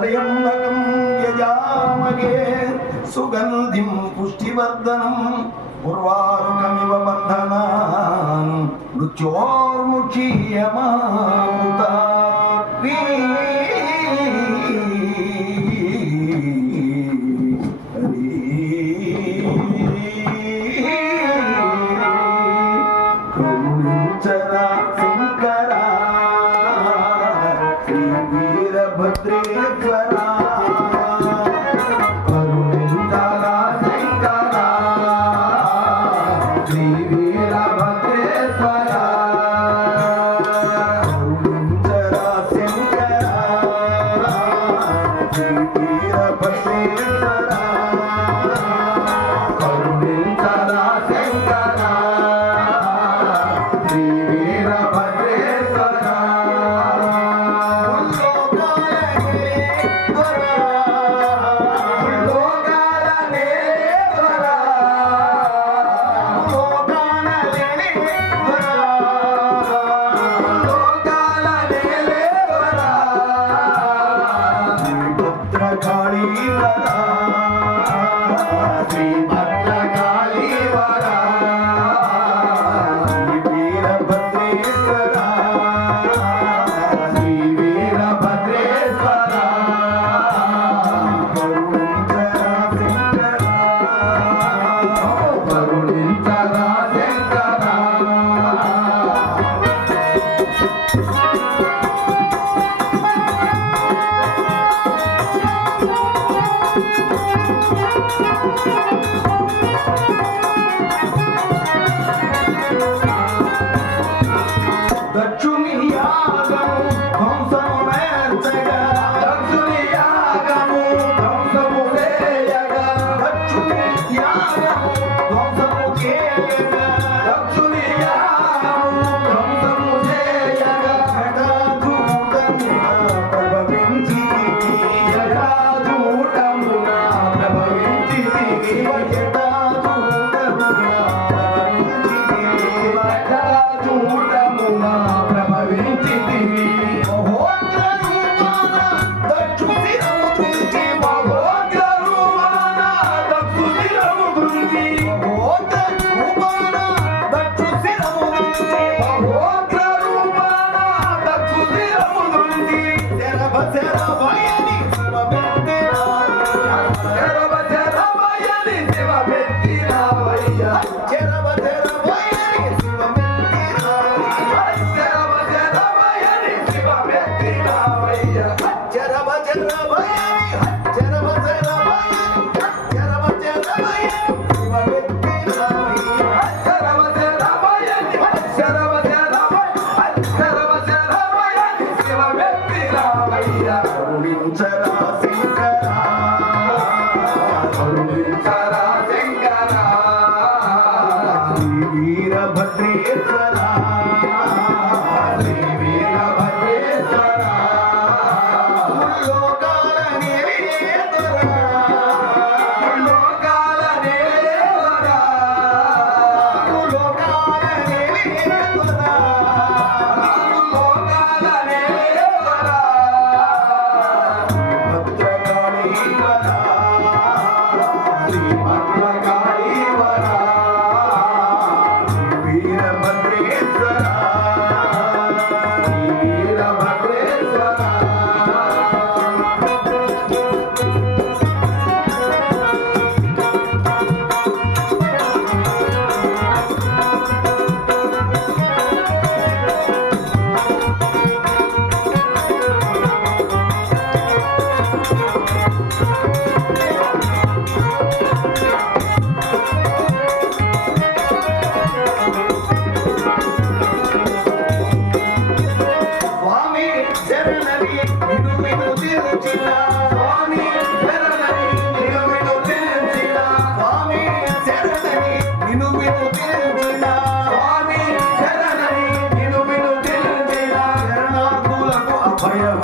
త్రయంబకం యజామగే సుగంధిం పుష్టివర్ధనం ఉర్వారుకమివ బంధనాన్ మృత్యోర్ముక్షీయమామృతా కరుణించరా శంకరా శ్రీ వీరభద్రేశ్వరా కరుణించరా శంకరా శ్రీ వీరభద్రేశ్వరా కరుణించరా శంకరా శ్రీ వీరభద్రేశ్వరా కరుణించరా శంకరా శ్రీ వీరభద్రేశ్వరా శ్రీ భద్రకాళీవరా శ్రీ వీరభద్రేశ్వరా శ్రీ వీరభద్రేశ్వరా కరుణించరా శంకరా కరుణించరా శంకరా దక్షుని యాగము ధ్వంసము నేర్చగా దక్షుని యాగము ధ్వంసము చేయగా దక్షుని యాగము ధ్వంసము చేయగా దక్షుని యాగము ధ్వంసము చేయగా జటాజూటమున ప్రభవించి జటాజూటమున ప్రభవించి కరుణించరా శంకరా కరుణించరా శంకరా శ్రీ వీరభద్రేశ్వరా శ్రీ వీరభద్రేశ్వరా లోకాల నివేదరా లోకాల నివేదరా లోకాల నివేదరా లోకాల నివేదరా భద్రకాళీవరా శ్రీ భద్రకాళీవరా వీరభద్రేశ్వరా శ్రీ వీరభద్రేశ్వరా భయం